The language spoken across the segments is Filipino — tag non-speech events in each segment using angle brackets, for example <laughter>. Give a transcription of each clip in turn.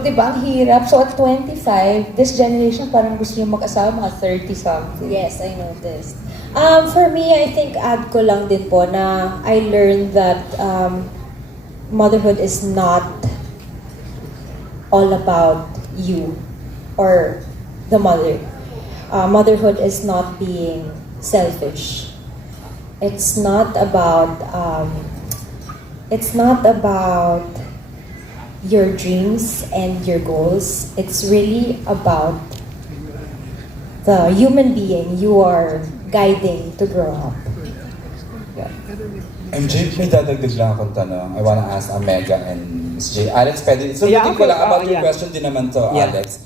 di ba, ang hirap. So at 25, this generation parang gusto niyo mag-asawa mga 30 something. Yes, I noticed. Um, for me, I think add ko lang din po na I learned that um, motherhood is not all about you or the mother. Uh, motherhood is not being selfish. It's not about um, it's not about your dreams and your goals. It's really about the human being you are guiding to grow up. MJ, may dadagdag lang akong tanong. I wanna ask Omega and Miss J. Alex, pwede. So, Yeah, yeah, ko okay. lang about Oh, your yeah. question din naman to, Yeah. Alex.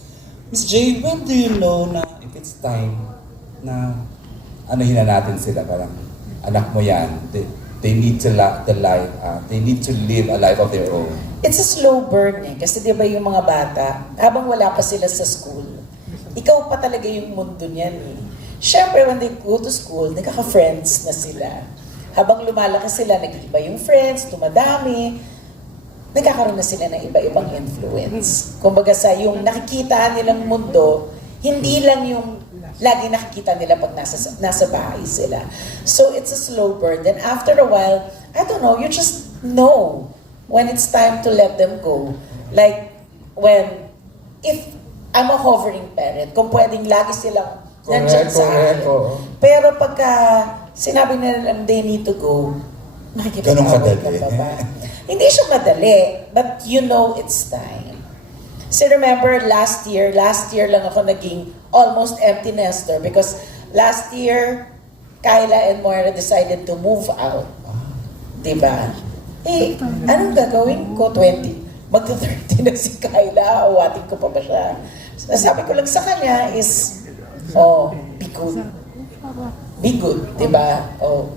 Miss J, when do you know na if it's time na anuhin na natin sila? Parang, anak mo yan. They, need to la- the life, uh, they need to live a life of their own. It's a slow burn eh. Kasi di ba yung mga bata, habang wala pa sila sa school, ikaw pa talaga yung mundo niyan eh. Siyempre, when they go to school, nagkaka-friends na sila. Habang lumalaki sila, nag-iiba yung friends, tumadami, nagkakaroon na sila ng iba-ibang influence. Kumbaga sa yung nakikita nilang mundo, hindi lang yung lagi nakikita nila pag nasa, nasa bahay sila. So it's a slow burn. Then after a while, I don't know, you just know when it's time to let them go. Like when, if I'm a hovering parent, kung pwedeng lagi silang Correct, sa akin. Pero pagka sinabi nila they need to go, kadali. ka ba? Hindi siya madali, but you know it's time. So remember last year, last year lang ako naging almost empty nester because last year, Kyla and Moira decided to move out. Diba? Eh, anong gagawin ko? 20. Magta-30 na si Kyla. Awatin ko pa ba siya? Sabi ko lang sa kanya is, oh, be good. Be good, di ba? Oh,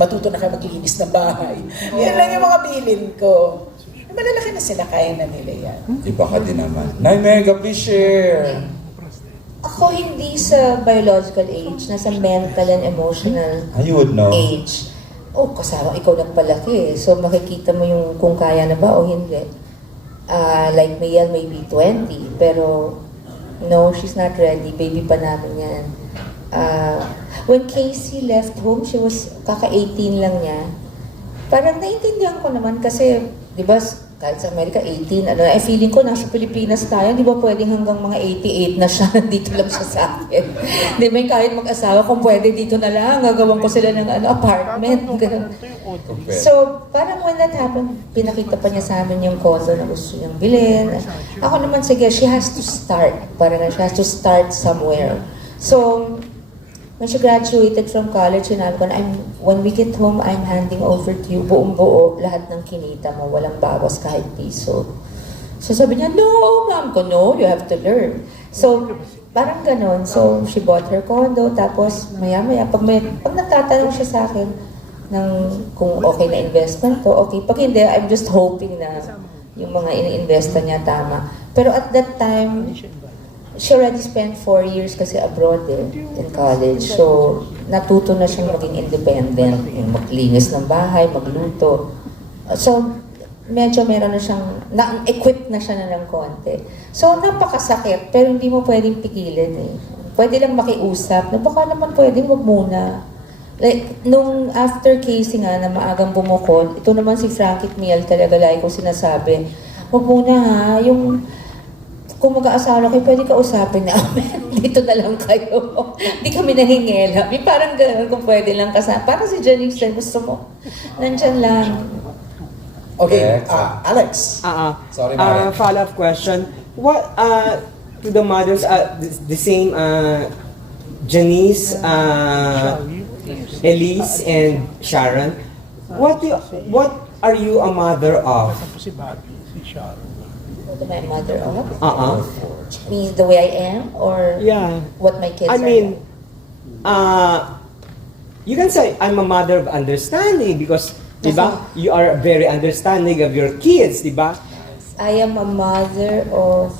matuto na kayo maglinis ng bahay. Yan lang yung mga bilin ko. Malalaki na sila, kaya na nila yan. Iba ka din naman. Nay Mega, please share. Ako hindi sa biological age, nasa mental and emotional you would know. age. Oh, kasama ikaw nagpalaki. eh. So makikita mo yung kung kaya na ba o hindi. Ah, like Miel, maybe 20. Pero no, she's not ready. Baby pa namin yan. Ah, when Casey left home, she was kaka-18 lang niya. Parang naiintindihan ko naman kasi, di ba, kahit sa Amerika, 18, ano, eh, feeling ko nasa Pilipinas tayo, di ba pwedeng hanggang mga 88 na siya, <laughs> dito lang siya sa akin. di ba, kahit mag-asawa, kung pwede dito na lang, gagawan ko sila ng ano, apartment. So, parang when that happened, pinakita pa niya sa amin yung condo na gusto niyang bilhin. Ako naman, sige, she has to start. Parang she has to start somewhere. So, when she graduated from college, sinabi ko na, I'm, when we get home, I'm handing over to you buong buo, lahat ng kinita mo, walang bawas kahit piso. So sabi niya, no, ma'am ko, no, you have to learn. So, parang ganon. So, she bought her condo, tapos maya-maya, pag, may, pag nagtatanong siya sa akin ng kung okay na investment to, okay. Pag hindi, I'm just hoping na yung mga ini-investa niya tama. Pero at that time, she already spent four years kasi abroad eh, in college. So, natuto na siyang maging independent, yung maglinis ng bahay, magluto. So, medyo meron na siyang, na-equip na siya na ng konti. So, napakasakit, pero hindi mo pwedeng pigilan eh. Pwede lang makiusap, na baka naman pwedeng wag muna. Like, nung after Casey nga na maagang bumukod, ito naman si Frankie Miel talaga lagi ko sinasabi, wag muna ha, yung kung mag-aasawa kayo, pwede ka usapin namin. <laughs> Dito na lang kayo. Hindi kami nahingela. May parang ganun kung pwede lang kasama. Parang si Janice, gusto mo. Nandyan lang. Okay, ah, Alex. Uh, Sorry, uh, Mare. follow-up question. What, uh, to the mothers, uh, the, the same, uh, Janice, uh, Elise, and Sharon, what, do, what are you a mother of? si Bobby, si Sharon. What am I a mother of? Uh-uh. Means the way I am? Or Yeah. what my kids I are mean, uh, you can say I'm a mother of understanding because, di ba, you are very understanding of your kids, di ba? I am a mother of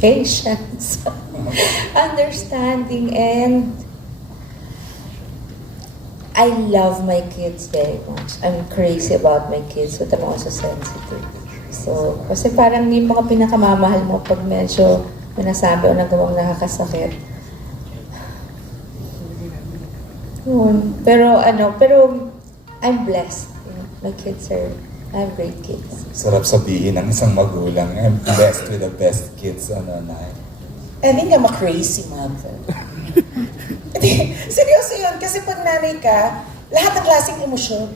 patience, <laughs> understanding, and I love my kids very much. I'm crazy about my kids, but I'm also sensitive. So, kasi parang yung mga pinakamamahal mo pag medyo may nasabi o nagawang nakakasakit. Yun. Pero ano, pero I'm blessed. You know, my kids are, I have great kids. Sarap sabihin ng isang magulang, I'm blessed with the best kids on the night. I think I'm a crazy mother. Seryoso yun. Kasi pag nanay ka, lahat ng klaseng emosyon.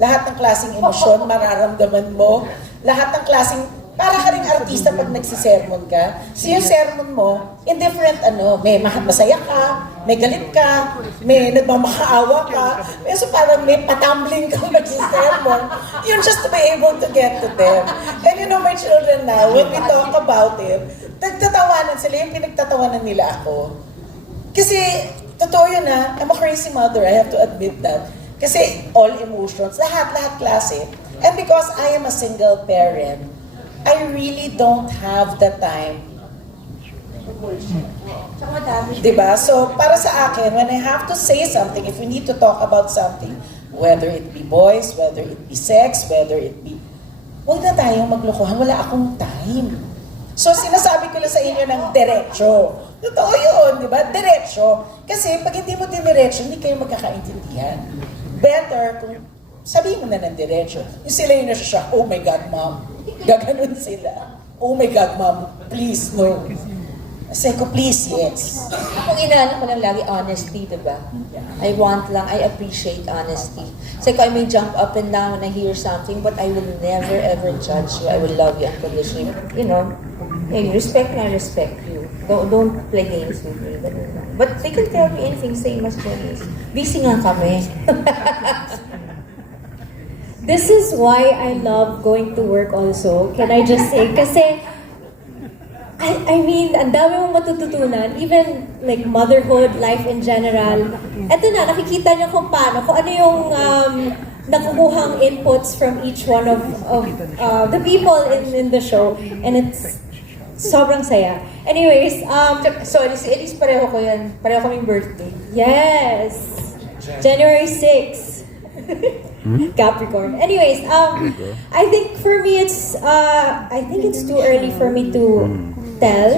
Lahat ng klaseng emosyon, mararamdaman mo. Lahat ng klaseng, para ka rin artista pag nagsisermon ka. So yung sermon mo, in different ano, may ma- masaya ka, may galit ka, may nagmamakaawa ka. May so parang may patambling ka <laughs> nagsisermon. Yun just to be able to get to them. And you know, my children now, when we talk about it, nagtatawanan sila, yung pinagtatawanan nila ako. Kasi, totoo yun ha, I'm a crazy mother, I have to admit that. Kasi all emotions, lahat, lahat klase. And because I am a single parent, I really don't have the time. Diba? So, para sa akin, when I have to say something, if we need to talk about something, whether it be boys, whether it be sex, whether it be... Huwag na tayong maglokohan, wala akong time. So, sinasabi ko lang sa inyo ng diretsyo. Totoo yun, di ba? Diretsyo. Kasi pag hindi mo diniretsyo, hindi kayo magkakaintindihan. Better kung sabihin mo na ng diretsyo. Yung sila yung nasa oh my God, mom. <laughs> Gaganon sila. Oh my God, mom, please, no. Sabi ko, please, yes. Kung inaano ko lang lagi, honesty, di ba? I want lang, I appreciate honesty. Kasi I may jump up and down when I hear something, but I will never ever judge you. I will love you unconditionally. You know, hey, respect I respect you. Don't, don't play games with me. But they can tell me anything, same as Janice. Busy nga kami. <laughs> This is why I love going to work also. Can I just say? Kasi, I, I mean, ang dami mong matututunan. Even like motherhood, life in general. Eto na, nakikita niyo kung paano, kung ano yung um, nakukuhang inputs from each one of, of uh, the people in, in the show. And it's sobrang saya. Anyways, um, Sorry, si Elise pareho ko yan. Pareho kaming birthday. Yes. January 6. <laughs> Capricorn. Anyways, um, I think for me it's uh, I think it's too early for me to tell.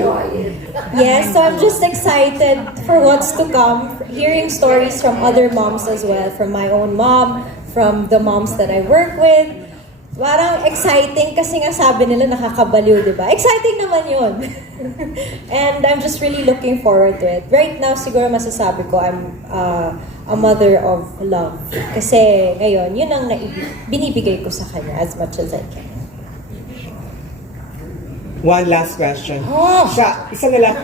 Yes, so I'm just excited for what's to come. Hearing stories from other moms as well, from my own mom, from the moms that I work with. Parang exciting kasi nga sabi nila nakakabaliw, di ba? Exciting naman yun. <laughs> And I'm just really looking forward to it. Right now, siguro masasabi ko, I'm uh, a mother of love. Kasi ngayon, yun ang binibigay ko sa kanya as much as I can. One last question. Ah! Siya, isa na lang.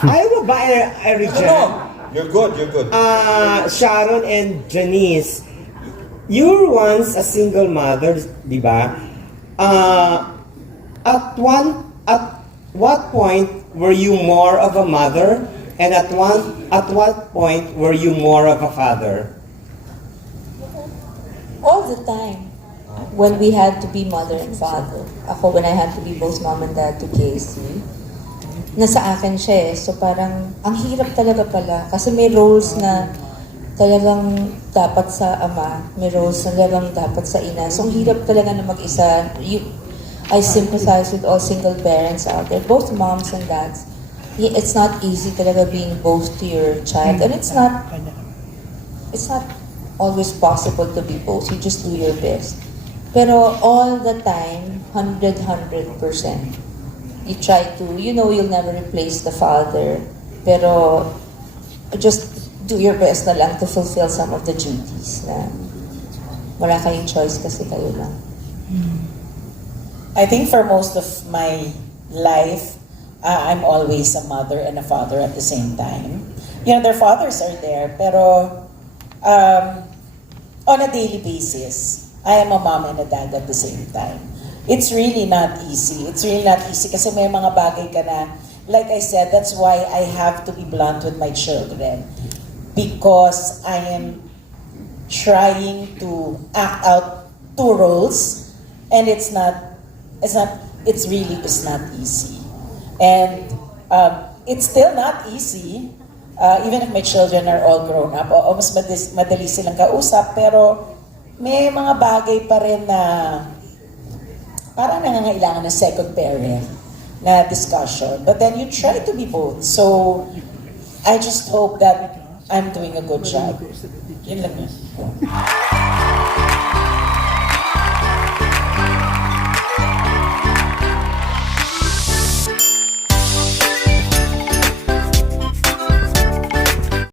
Ayaw mo ba I, I reject? No, you're good, you're good. Ah, Sharon and Janice, you were once a single mother, di ba? Ah, at one, at what point were you more of a mother? And at one, at what point were you more of a father? All the time. When we had to be mother and father. Ako, when I had to be both mom and dad to Casey. Nasa akin siya eh. So parang, ang hirap talaga pala. Kasi may roles na talagang dapat sa ama. May roles na talagang dapat sa ina. So hirap talaga na mag-isa. You, I sympathize with all single parents out there. Both moms and dads. Yeah, It's not easy talaga being both to your child. And it's not mm. it's not always possible to be both. You just do your best. Pero all the time, 100, 100%. You try to, you know you'll never replace the father. Pero just do your best na lang to fulfill some of the duties na wala kayong choice kasi kayo lang. Mm. I think for most of my life, uh, I'm always a mother and a father at the same time. You know, their fathers are there, pero um, on a daily basis, I am a mom and a dad at the same time. It's really not easy. It's really not easy kasi may mga bagay ka na, like I said, that's why I have to be blunt with my children. Because I am trying to act out two roles and it's not it's not it's really is not easy and um, it's still not easy uh, even if my children are all grown up o, o mas madali, madali silang kausap pero may mga bagay pa rin na parang nangangailangan ng second parent na discussion. But then you try to be both. So, I just hope that I'm doing a good job. Yun lang yun.